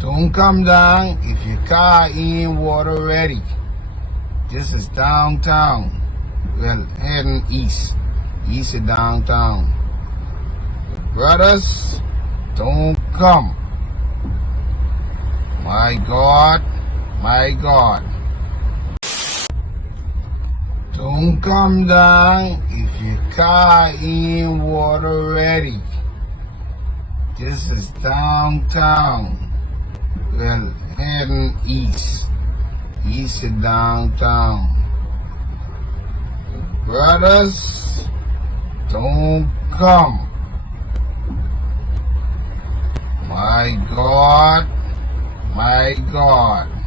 Don't come down if your car ain't water ready. This is downtown. Well, heading east of downtown. Brothers, don't come. My God, my God. Don't come down if your car ain't water ready. This is downtown. Well, heading east of downtown. Brothers, don't come. My God, my God.